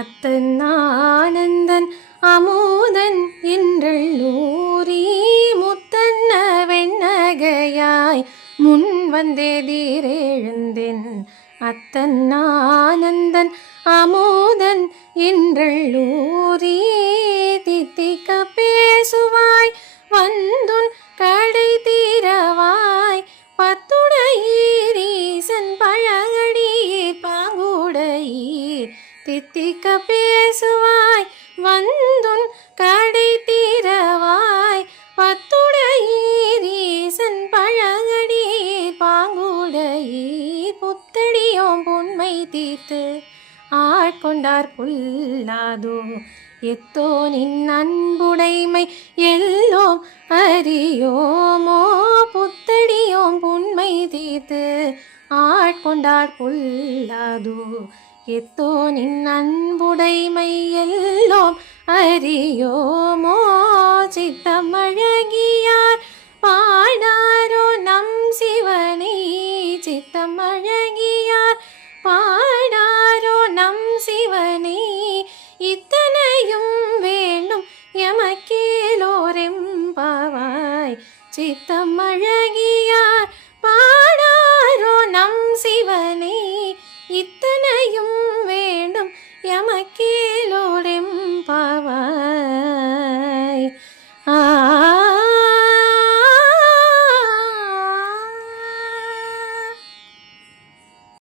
அத்தன் ஆனந்தன் அமுதன் என்றூரி முத்தன்ன வெண்ணகையாய் முன் வந்தெதிரெழுந்தென் அத்தன் ஆனந்தன் அமுதன் என்றூரி தித்திக்க பேசுவாய் வந்துன் கடை தீரவாய் பத்துடையீரீசன் பழகடியீர் பாங்குடையீர் தித்திக்க பேசுவாய் வந்துன் கடை தீரவாய் பத்துடையீரீசன் பழகடியீர் பாங்குடையீர் புத்தடியோம் பொன்மை தீர்த்து ஆட்கொண்டார் புல்லாதோ எத்தோனின் அன்புடைமை எல்லோம் அறியோமோ புத்தடியோம் புன்மை தீர்த்து ஆட்கொண்டார் புல்லாதோ எத்தோனின் அன்புடைமை எல்லோம் அறியோமோ சித்தமழகியார் பாடாரோ நம் சிவனை சித்தமழகியார் பாடாரோ நம் சிவனை இத்தனையும் வேண்டும் எமக்கேலோரெம்பாவாய் சித்தமழகியார் பாடாரோ நம் சிவனை இத்தனையும் வேண்டும் எமக்கே